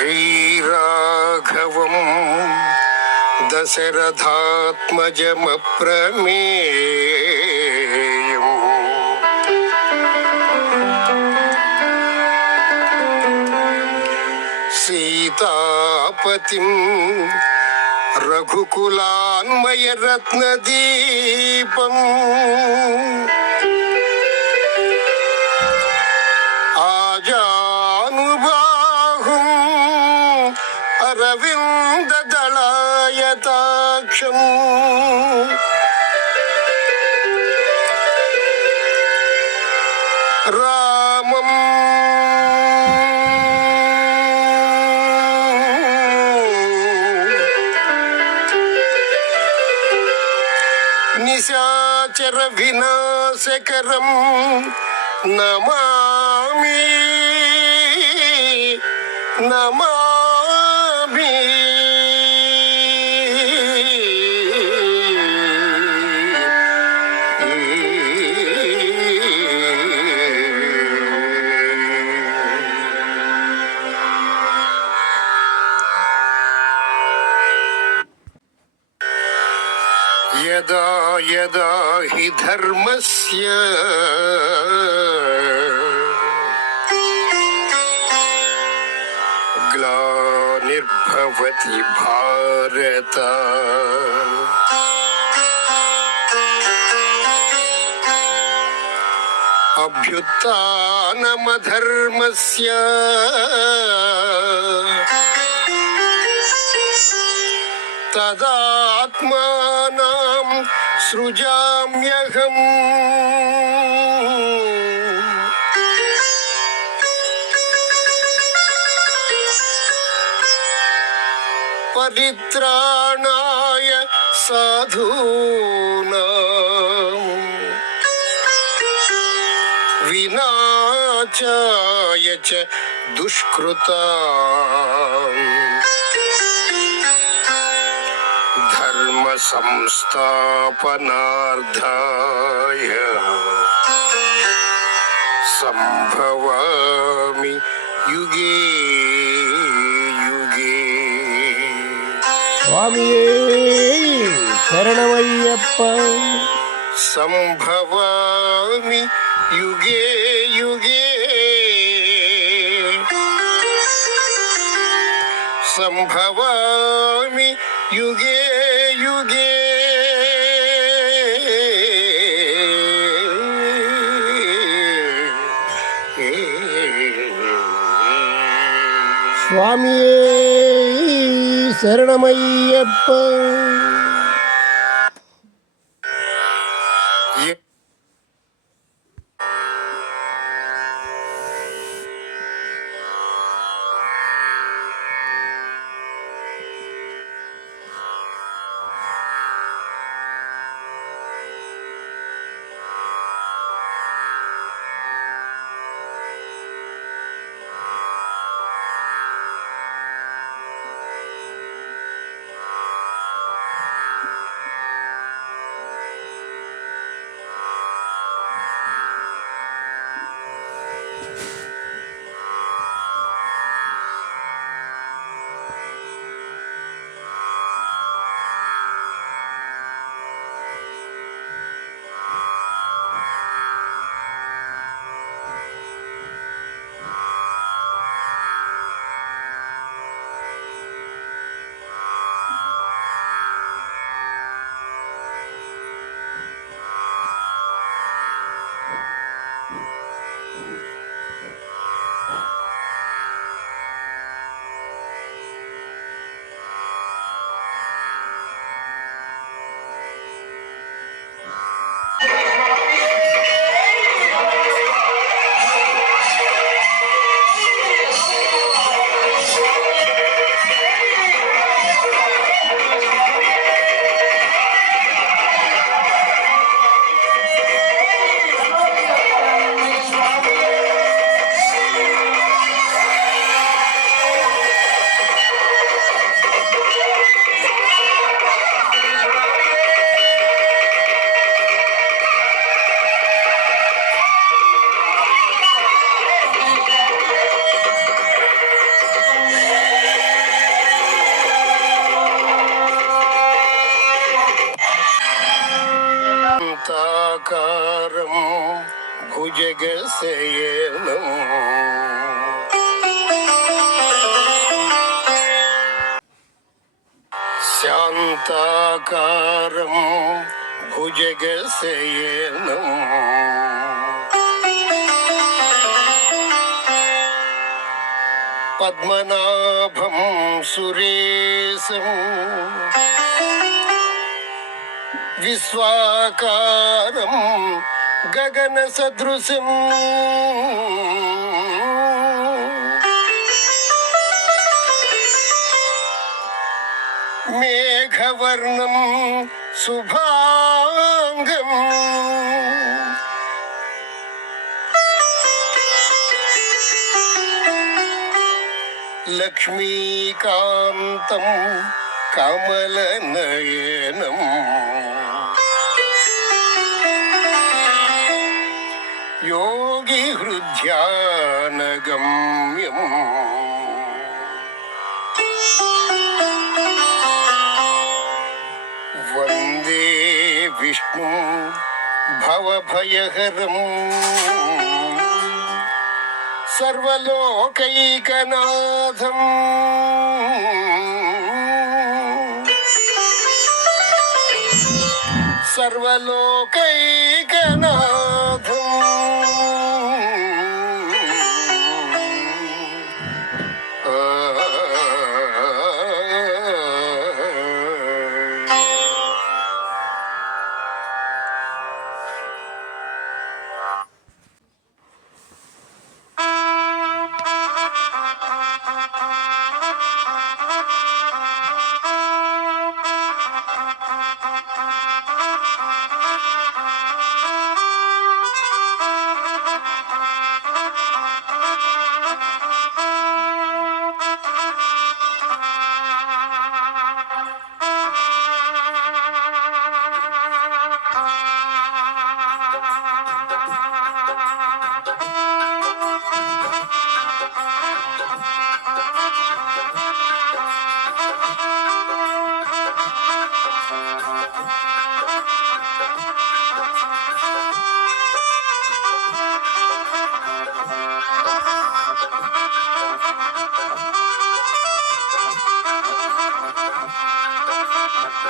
श्रीराघवम् दशरथात्मजमप्रमेयम्। सीतापतिम् रघुकुलान्मयरत्नदीपम् अरविन्ददलायताक्षम् रामम् निशाचर विनाशकरं नमामि यदा यदा हि धर्मस्य ग्लानिर्भवति भारत। अभ्युत्थानमधर्मस्य तदात्मानां सृजाम्यहम्। परित्राणाय साधूनाम् विनाचाय च दुष्कृता धर्म संस्थापनार्थाय संभवामि युगे युगे சுவாமியே சரணமையப்பா சம்பவாமி யுகே யுகே சம்பவாமி யுகே சுவாமியே சரணமையப்பா. ജഗസേനം ശാന്താകാരം ഭുജഗസേനം പത്മനാഭം സുരേശം വിശ്വാകാരം గగన సదృశం మేఘవర్ణం శుభాంగం లక్ష్మీకాంతం కమలనయనం योगी हृध्यानगम्यम् वंदे विष्णु भवभयहरम्। सर्वलोकैकनाथम्। सर्वलोकैकनाथ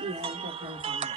Iya, udah.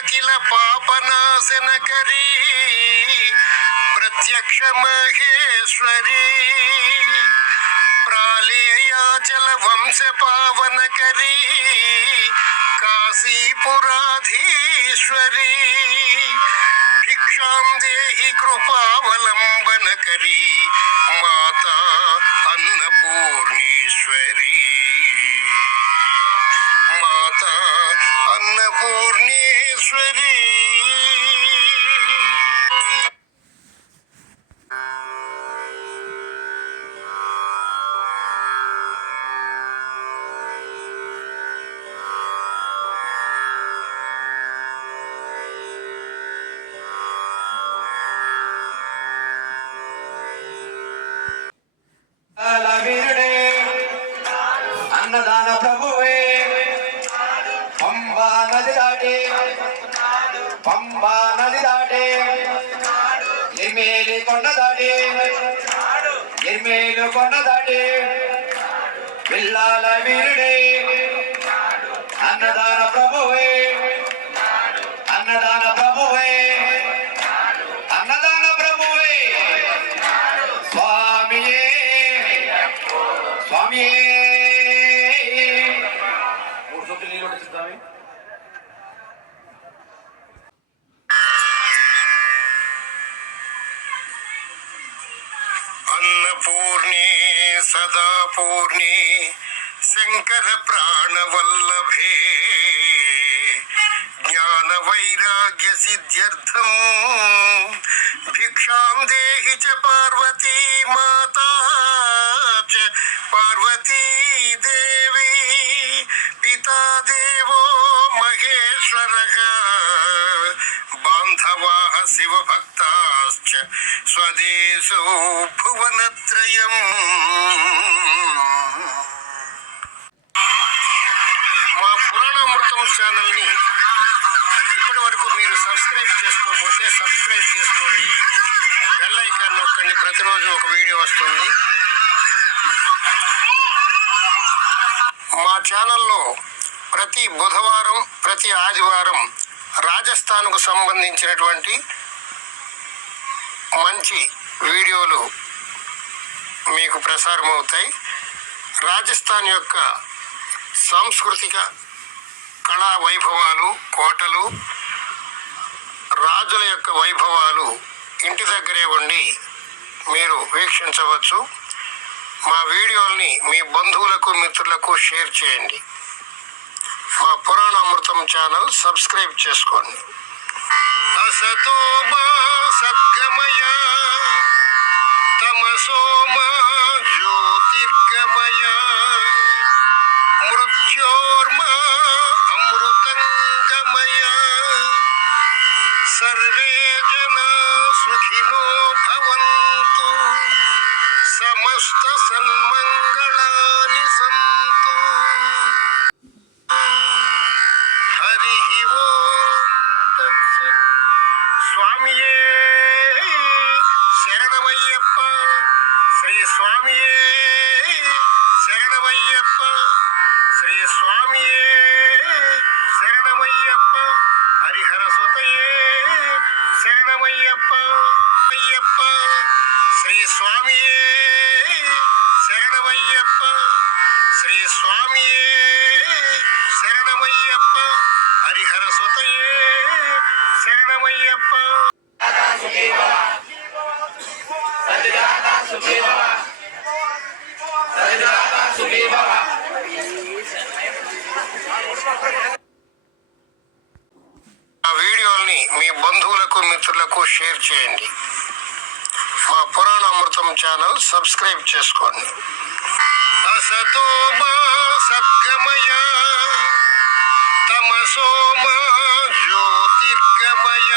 నిర్ధూతాఖిల పాపనాశనకరీ ప్రత్యక్ష మహేశ్వరీ ప్రాళేయాచల వంశ పావనకరీ కాశీపురాధీశ్వరీ భిక్షాం దేహి కృపావలంబనకరీ మాతా అన్నపూర్ణేశ్వరీ మాతా అన్నపూర్ణేశ్వరీ Shri. என்னதான் వైరాగ్య సిద్ధ్యర్థం భిక్షాం దేహి చ పార్వతీ మాతా చ పార్వతీ దేవి పితా దేవో మహేశ్వర బాంధవా శివ శివభక్తాశ్చ స్వదేశో భువనత్రయం మా పురాణామృతం ఛానల్ని ఇప్పటి వరకు మీరు సబ్స్క్రైబ్ చేసుకోకపోతే సబ్స్క్రైబ్ చేసుకోండి బెల్ ఐకాన్ నొక్కండి. ప్రతిరోజు ఒక వీడియో వస్తుంది. మా ఛానల్లో ప్రతి బుధవారం ప్రతి ఆదివారం రాజస్థాన్కు సంబంధించినటువంటి మంచి వీడియోలు మీకు ప్రసారం అవుతాయి రాజస్థాన్ యొక్క సాంస్కృతిక కళా వైభవాలు కోటలు రాజుల యొక్క వైభవాలు ఇంటి దగ్గరే ఉండి మీరు వీక్షించవచ్చు. మా వీడియోల్ని మీ బంధువులకు మిత్రులకు షేర్ చేయండి. మా పురాణ అమృతం ఛానల్ సబ్స్క్రైబ్ చేసుకోండి. అసతో మా సద్గమయ తమసో మా జ్యోతిర్గమయ మృత్యోర్మా అమృతంగమయ. सर्वे जना सुखिनो भवन्तु। समस्त सन्मङ्गलानि सन्तु। हरिः ओम तत्सत्। स्वामिये शरणमय्यप्प। श्री स्वामिये शरणमय्यप्प। श्री स्वामिये शरणमय्यप्प। हरिहर सुतये சரணமையப்பா ஐயப்பா. ஸ்ரீ சுவாமியே சரணமையப்பா. ஸ்ரீ சுவாமியே. మీ బంధువులకు మిత్రులకు షేర్ చేయండి. మా పురాణ అమృతం ఛానల్ సబ్స్క్రైబ్ చేసుకోండి. అసతో మా సద్గమయ తమసో మా జ్యోతిర్గమయ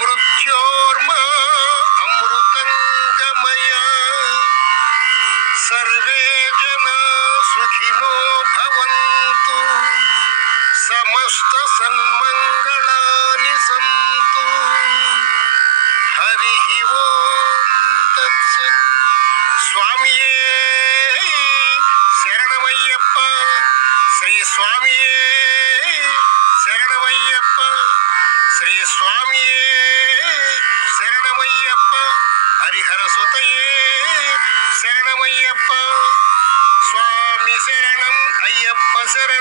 మృత్యోర్మా समस्त सन्मङ्गलानि सन्तु हरिः ॐ तत्सत् स्वामिये शरणमय्यप्प श्री स्वामिये शरणमय्यप्प श्री स्वामिये शरणमय्यप्प हरिहर सुतये शरणमय्यप्प स्वामि शरणम् अय्यप्प शरणम्